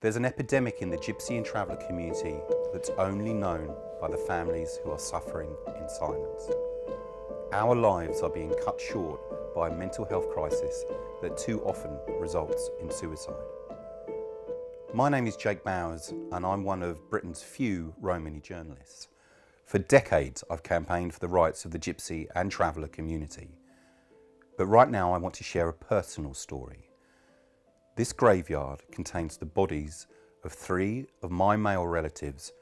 There's an epidemic in the Gypsy and traveller community that's only known by the families who are suffering in silence. Our lives are being cut short by a mental health crisis that too often results in suicide. My name is Jake Bowers and I'm one of Britain's few Romany journalists. For decades I've campaigned for the rights of the Gypsy and traveller community. But right now I want to share a personal story. This graveyard contains the bodies of 3 of my male relatives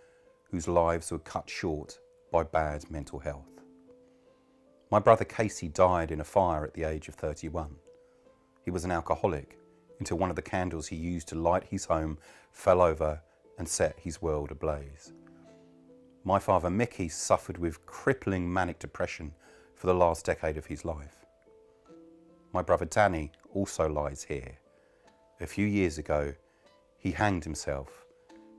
whose lives were cut short by bad mental health. My brother Casey died in a fire at the age of 31. He was an alcoholic until one of the candles he used to light his home fell over and set his world ablaze. My father Mickey suffered with crippling manic depression for the last decade of his life. My brother Danny also lies here. A few years ago, he hanged himself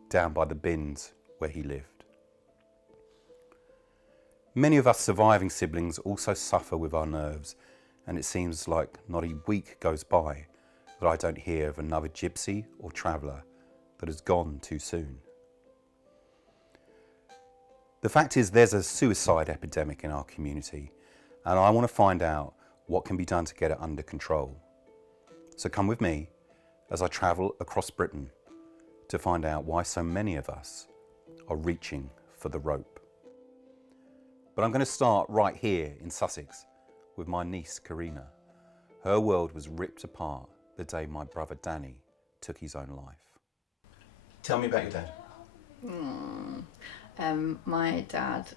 down by the bins where he lived. Many of us surviving siblings also suffer with our nerves, and it seems like not a week goes by that I don't hear of another gypsy or traveller that has gone too soon. The fact is there's a suicide epidemic in our community, and I want to find out what can be done to get it under control. So come with me as I travel across Britain to find out why so many of us are reaching for the rope. But I'm going to start right here in Sussex with my niece Karina. Her world was ripped apart the day my brother Danny took his own life. Tell me about your dad. My dad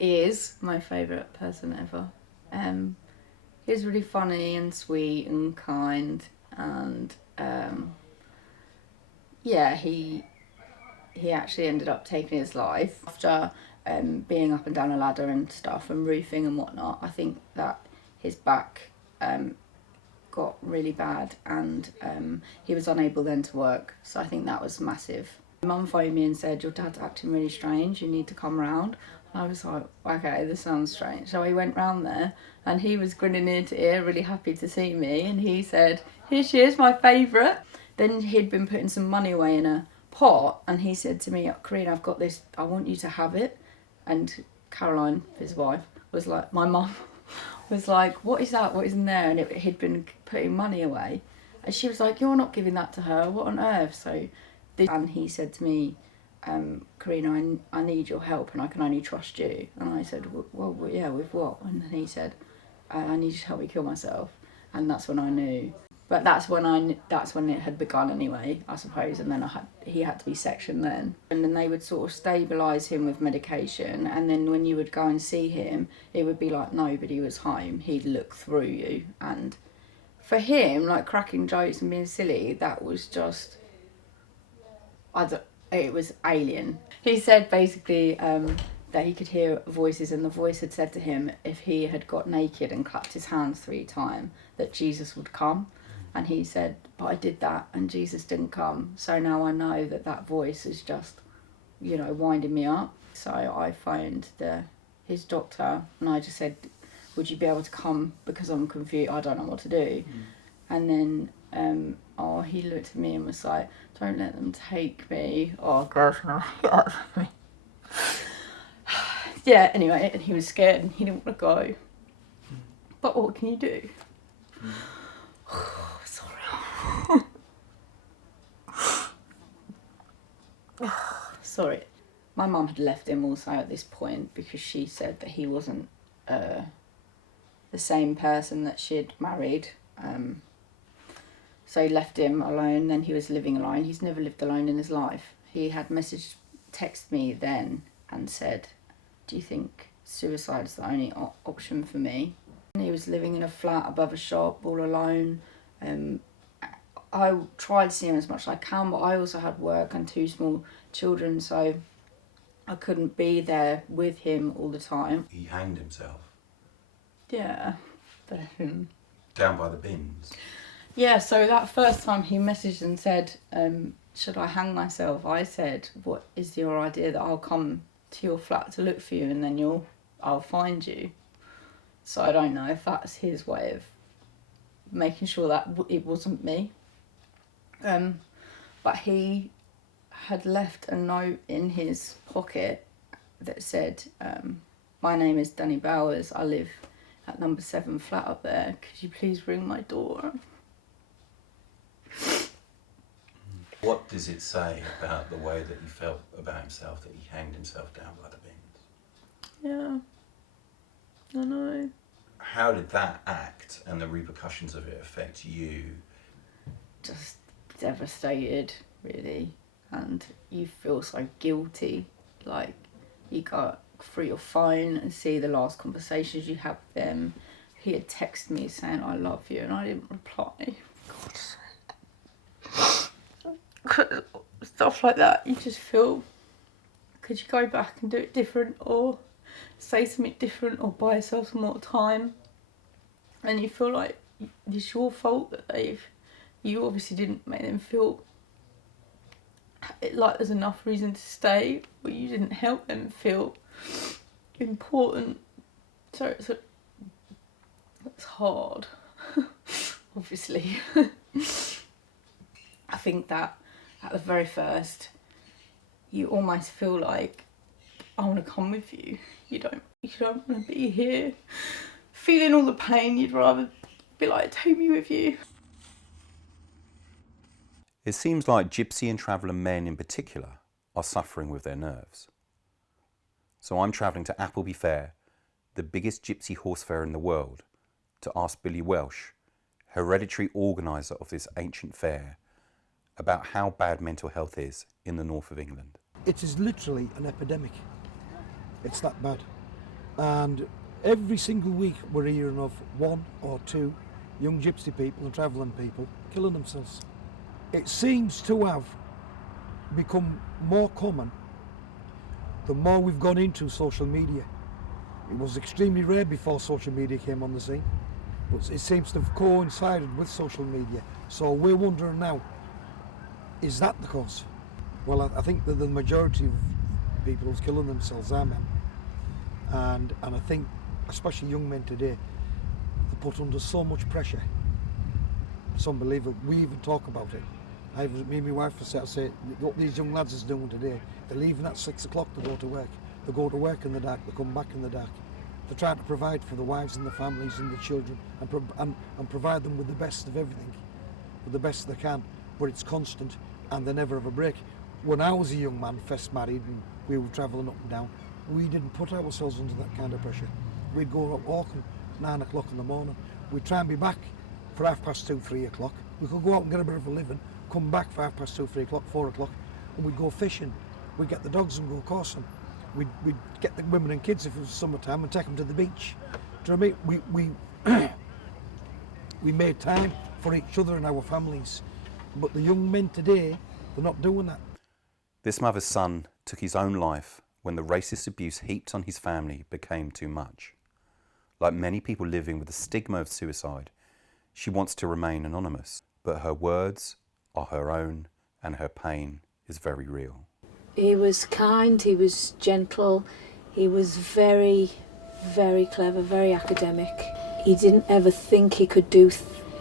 is my favourite person ever. He was really funny and sweet and kind, and he actually ended up taking his life after being up and down a ladder and stuff and roofing and whatnot. I think that his back got really bad and he was unable then to work, so I think that was massive. My mum phoned me and said, "Your dad's acting really strange, you need to come round." I was like, okay, this sounds strange. So I went round there and he was grinning ear to ear, really happy to see me, and he said, "Here she is, my favourite." Then he'd been putting some money away in a pot and he said to me, "Karina, I've got this, I want you to have it." And Caroline, his wife, was like, my mum was like, "What is that? What is in there?" And he'd been putting money away. And she was like, "You're not giving that to her, what on earth?" And he said to me, "Karina, I need your help and I can only trust you." And I said, well, yeah, with what?" And then he said, "I need you to help me kill myself." And that's when I knew. But that's when it had begun anyway, I suppose. And then he had to be sectioned then. And then they would sort of stabilise him with medication. And then when you would go and see him, it would be like nobody was home. He'd look through you. And for him, like cracking jokes and being silly, that was just, it was alien. He said basically that he could hear voices, and the voice had said to him if he had got naked and clapped his hands 3 times that Jesus would come. And he said, "But I did that and Jesus didn't come. So now I know that voice is just, winding me up." So I phoned his doctor and I just said, "Would you be able to come because I'm confused, I don't know what to do." And then he looked at me and was like, "Don't let them take me." Oh gosh, no. Yeah, anyway, and he was scared and he didn't want to go. But what can you do? Sorry. Sorry. My mum had left him also at this point because she said that he wasn't the same person that she'd married. So he left him alone, then he was living alone. He's never lived alone in his life. He had texted me then and said, "Do you think suicide is the only option for me?" And he was living in a flat above a shop, all alone. I tried to see him as much as I can, but I also had work and 2 small children, so I couldn't be there with him all the time. He hanged himself. Yeah, bless him. Down by the bins. Yeah, so that first time he messaged and said, "Should I hang myself?" I said, "What is your idea that I'll come to your flat to look for you and then I'll find you?" So I don't know if that's his way of making sure that it wasn't me. but he had left a note in his pocket that said, my name is Danny Bowers, I live at number 7 flat up there, could you please ring my door? What does it say about the way that he felt about himself, that he hanged himself down by the bins? Yeah, I know. How did that act and the repercussions of it affect you? Just devastated, really, and you feel so guilty. Like, you go through your phone and see the last conversations you had with them. He had texted me saying I love you and I didn't reply. Stuff like that, you just feel, could you go back and do it different, or say something different, or buy yourself some more time? And you feel like it's your fault that you obviously didn't make them feel like there's enough reason to stay, but you didn't help them feel important. So it's hard, obviously. I think that at the very first, you almost feel like, I want to come with you. You don't want to be here feeling all the pain. You'd rather be like, take me with you. It seems like Gypsy and traveller men in particular are suffering with their nerves. So I'm travelling to Appleby Fair, the biggest Gypsy horse fair in the world, to ask Billy Welsh, hereditary organiser of this ancient fair, about how bad mental health is in the north of England. It is literally an epidemic. It's that bad. And every single week we're hearing of 1 or 2 young Gypsy people and travelling people killing themselves. It seems to have become more common the more we've gone into social media. It was extremely rare before social media came on the scene, but it seems to have coincided with social media. So we're wondering now, is that the cause? Well, I think that the majority of people who's killing themselves are men. And I think, especially young men today, they're put under so much pressure. It's unbelievable. We even talk about it. Me and my wife say, what these young lads is doing today, they're leaving at 6 o'clock to go to work. They go to work in the dark, they come back in the dark. They're trying to provide for the wives and the families and the children and provide them with the best of everything, with the best they can, but it's constant and they never have a break. When I was a young man, first married, and we were travelling up and down, we didn't put ourselves under that kind of pressure. We'd go out walking 9 o'clock in the morning. We'd try and be back for 2:30, 3 o'clock. We could go out and get a bit of a living, come back for 2:30, 3 o'clock, 4 o'clock, and we'd go fishing. We'd get the dogs and go coursing. We'd get the women and kids if it was summertime and take them to the beach. Do you know what I mean? We made time for each other and our families. But the young men today, they're not doing that. This mother's son took his own life when the racist abuse heaped on his family became too much. Like many people living with the stigma of suicide, she wants to remain anonymous, but her words are her own and her pain is very real. He was kind, he was gentle, he was very, very clever, very academic. He didn't ever think he could do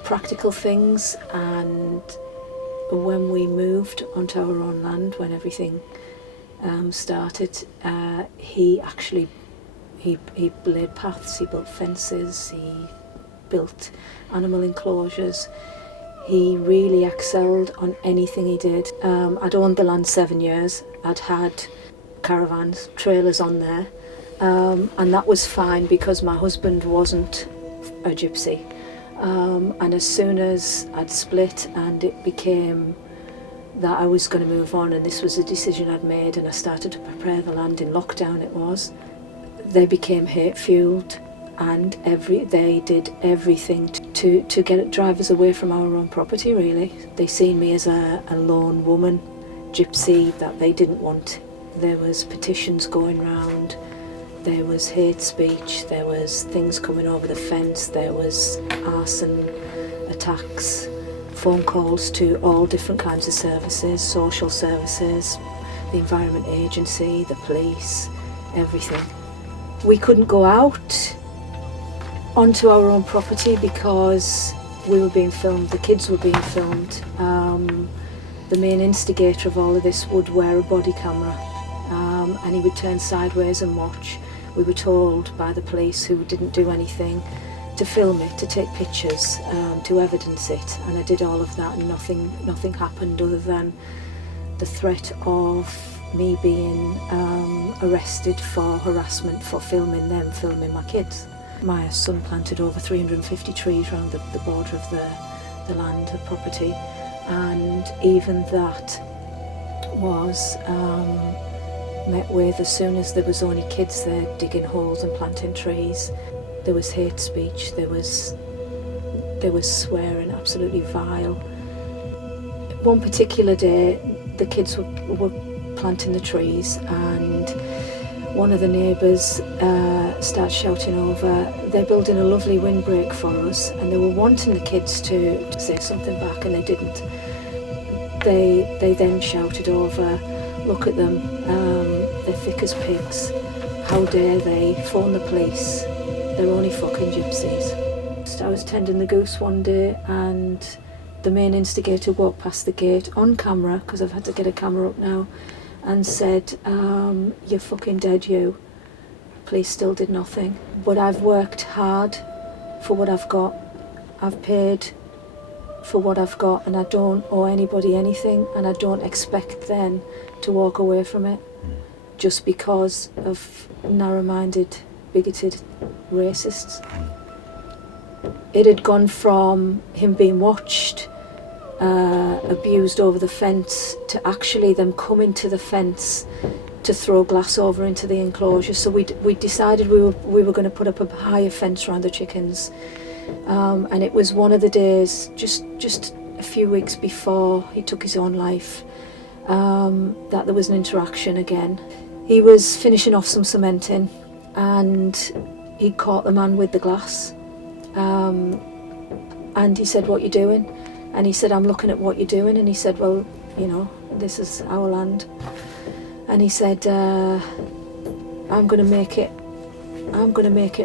practical things, and when we moved onto our own land, when everything started, he laid paths, he built fences, he built animal enclosures. He really excelled on anything he did. I'd owned the land 7 years. I'd had caravans, trailers on there, and that was fine because my husband wasn't a gypsy. And as soon as I'd split and it became that I was going to move on, and this was a decision I'd made, and I started to prepare the land in lockdown, they became hate-fueled, and they did everything to drive us away from our own property, really. They seen me as a lone woman, gypsy, that they didn't want. There was petitions going round, there was hate speech, there was things coming over the fence, there was arson attacks, phone calls to all different kinds of services, social services, the Environment Agency, the police, everything. We couldn't go out onto our own property because we were being filmed, the kids were being filmed. The main instigator of all of this would wear a body camera, and he would turn sideways and watch. We were told by the police, who didn't do anything, to film it, to take pictures, to evidence it, and I did all of that, and nothing happened other than the threat of me being arrested for harassment for filming my kids. My son planted over 350 trees around the border of the land, the property, and even that was met with, as soon as there was only kids there digging holes and planting trees, there was hate speech, there was swearing, absolutely vile. One particular day, the kids were planting the trees, and one of the neighbours started shouting over, "They're building a lovely windbreak for us," and they were wanting the kids to say something back, and they didn't. They then shouted over, "Look at them, they're thick as pigs. How dare they phone the police? They're only fucking gypsies." So I was tending the goose one day, and the main instigator walked past the gate on camera, because I've had to get a camera up now, and said, "You're fucking dead, you." Police still did nothing. But I've worked hard for what I've got. I've paid for what I've got, and I don't owe anybody anything, and I don't expect then to walk away from it just because of narrow-minded, bigoted racists. It had gone from him being watched, abused over the fence, to actually them coming to the fence to throw glass over into the enclosure. So we decided we were going to put up a higher fence around the chickens, and it was one of the days, just a few weeks before he took his own life, that there was an interaction again. He was finishing off some cementing, and he caught the man with the glass, and he said, "What you doing?" And he said, "I'm looking at what you're doing." And he said, "Well, you know, this is our land." And he said, I'm going to make it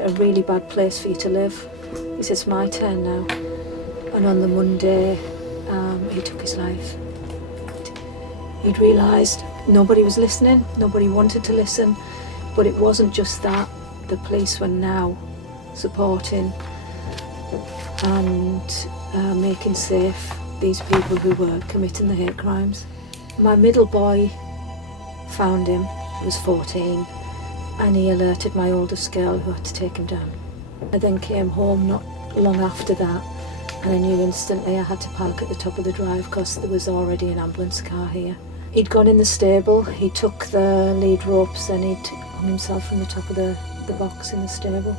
a really bad place for you to live." He says, "It's my turn now." And on the Monday, he took his life. He'd realised nobody was listening, nobody wanted to listen, but it wasn't just that. The police were now supporting and making safe these people who were committing the hate crimes. My middle boy found him, he was 14, and he alerted my oldest girl, who had to take him down. I then came home not long after that, and I knew instantly I had to park at the top of the drive because there was already an ambulance car here. He'd gone in the stable, he took the lead ropes, and he'd hung himself from the top of the box in the stable.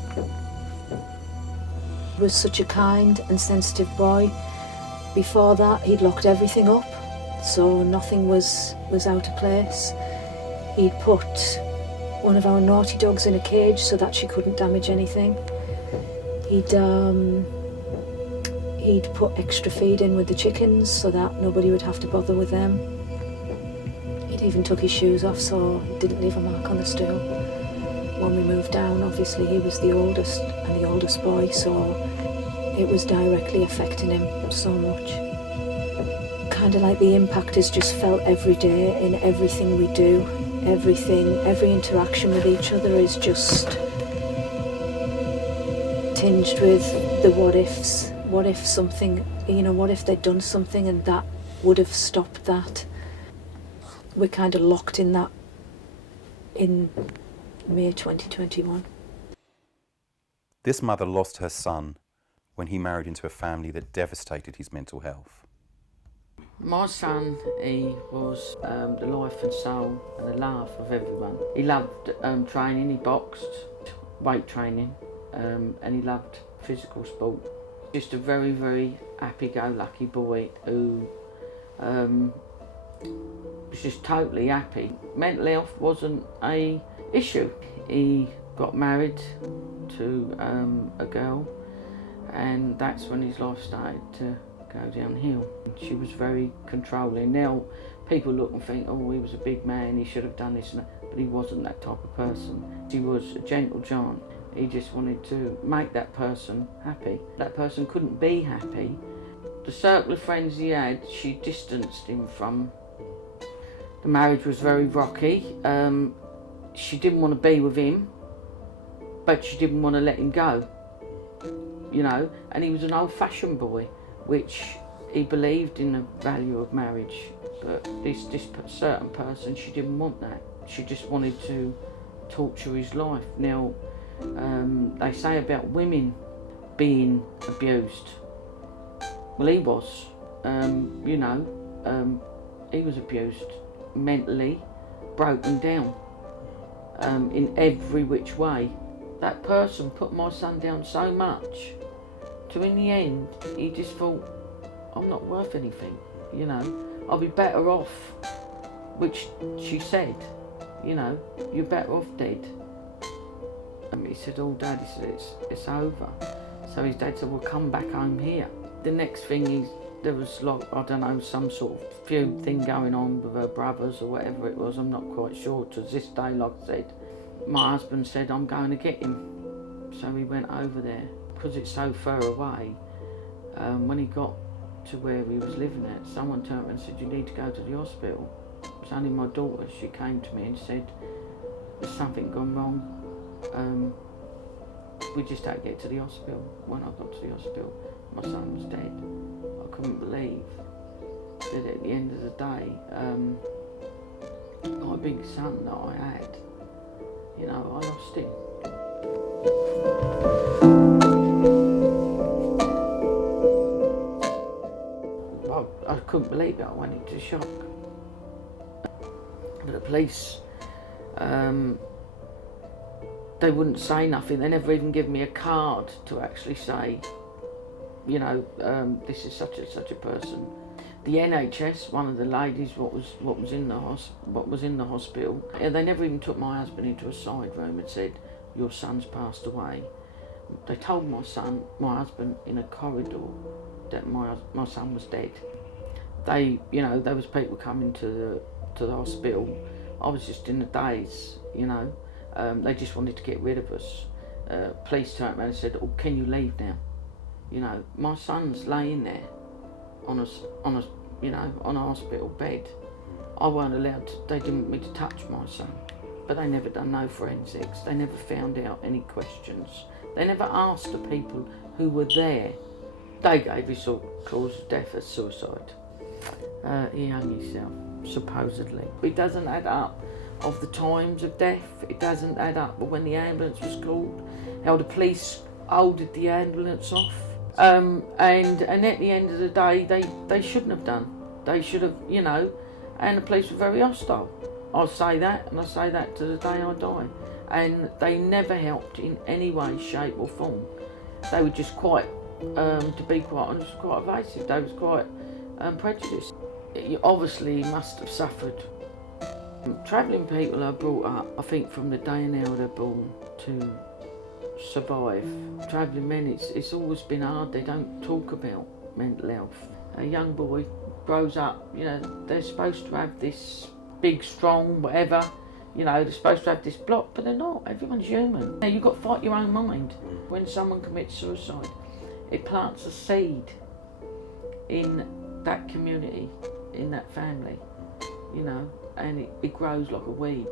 He was such a kind and sensitive boy. Before that, he'd locked everything up, so nothing was out of place. He'd put one of our naughty dogs in a cage so that she couldn't damage anything. He'd put extra feed in with the chickens so that nobody would have to bother with them. He'd even took his shoes off so he didn't leave a mark on the stool. When we moved down, obviously he was the oldest and the oldest boy, so it was directly affecting him so much. Kind of like the impact is just felt every day in everything we do. Every interaction with each other is just tinged with the what ifs. What if something, what if they'd done something and that would have stopped that? We're kind of locked in that in May 2021. This mother lost her son when he married into a family that devastated his mental health. My son, he was the life and soul and the laugh of everyone. He loved training, he boxed, weight training, and he loved physical sport. Just a very, very happy-go-lucky boy who was just totally happy. Mental health wasn't an issue. He got married to a girl, and that's when his life started to go downhill. She was very controlling. Now people look and think, oh, he was a big man, he should have done this and that, but he wasn't that type of person. He was a gentle giant. He just wanted to make that person happy. That person couldn't be happy. The circle of friends he had, she distanced him from. The marriage was very rocky. She didn't want to be with him, but she didn't want to let him go, you know. And he was an old-fashioned boy, which he believed in the value of marriage. But this certain person, she didn't want that. She just wanted to torture his life. Now, they say about women being abused. Well, he was, you know, he was abused mentally, broken down in every which way. That person put my son down so much to in the end, he just thought, I'm not worth anything, you know. I'll be better off, which she said, you know, you're better off dead. He said, oh Dad, he said, it's over. So his dad said, well, come back home here. The next thing is, there was like, I don't know, some sort of feud thing going on with her brothers or whatever it was, I'm not quite sure. To this day, like I said, my husband said, I'm going to get him. So we went over there. Because it's so far away, when he got to where he was living at, someone turned and said, you need to go to the hospital. It was only my daughter, she came to me and said, there's something gone wrong. We just had to get to the hospital. When I got to the hospital, my son was dead. I couldn't believe that at the end of the day, my big son that I had, you know, I lost him. I couldn't believe it. I went into shock. But the police, they wouldn't say nothing. They never even give me a card to actually say, you know, this is such a person. The NHS, one of the ladies, what was in the hospital, they never even took my husband into a side room and said, your son's passed away. They told my husband in a corridor that my son was dead. They, you know, there was people coming to the hospital. I was just in the daze, you know. They just wanted to get rid of us. Police turned around and said, oh, can you leave now? You know, my son's laying there on a hospital bed. I weren't allowed to, they didn't want me to touch my son. But they never done no forensics. They never found out any questions. They never asked the people who were there. They gave his cause of death as suicide. He hung himself, supposedly. It doesn't add up of the times of death. It doesn't add up of when the ambulance was called, how the police ordered the ambulance off. And at the end of the day, they shouldn't have done. They should have, you know, and the police were very hostile. I'll say that, and I say that to the day I die. And they never helped in any way, shape or form. They were just quite, to be quite honest, quite evasive. They was quite prejudiced. Obviously, he must have suffered. Travelling people are brought up, I think, from the day now they're born to survive. Travelling men, it's always been hard. They don't talk about mental health. A young boy grows up, you know, they're supposed to have this big, strong, whatever, you know, they're supposed to have this block, but they're not. Everyone's human. Now, you've got to fight your own mind. When someone commits suicide, it plants a seed in that community, in that family, you know, and it grows like a weed.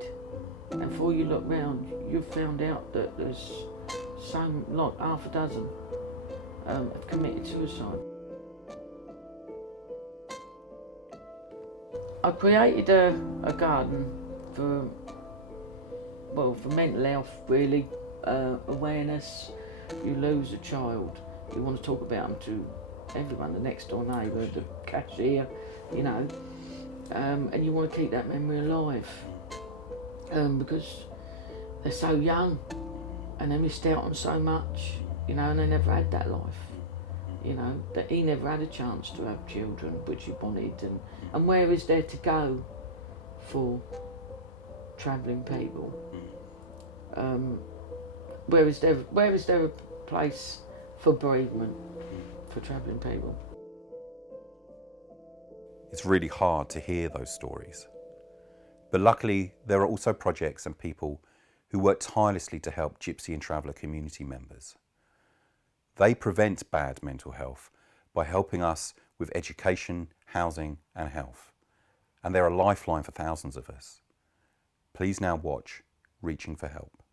And before you look round, you've found out that there's some, like half a dozen, have committed suicide. I created a garden for mental health, really, awareness. You lose a child, you want to talk about them to everyone, the next door neighbour, the cashier, you know, and you want to keep that memory alive, because they're so young and they missed out on so much, you know, and they never had that life, you know, that he never had a chance to have children, which he wanted, and where is there to go for travelling people? Where is there a place for bereavement for travelling people? It's really hard to hear those stories. But luckily, there are also projects and people who work tirelessly to help Gypsy and Traveller community members. They prevent bad mental health by helping us with education, housing and health. And they're a lifeline for thousands of us. Please now watch Reaching for Help.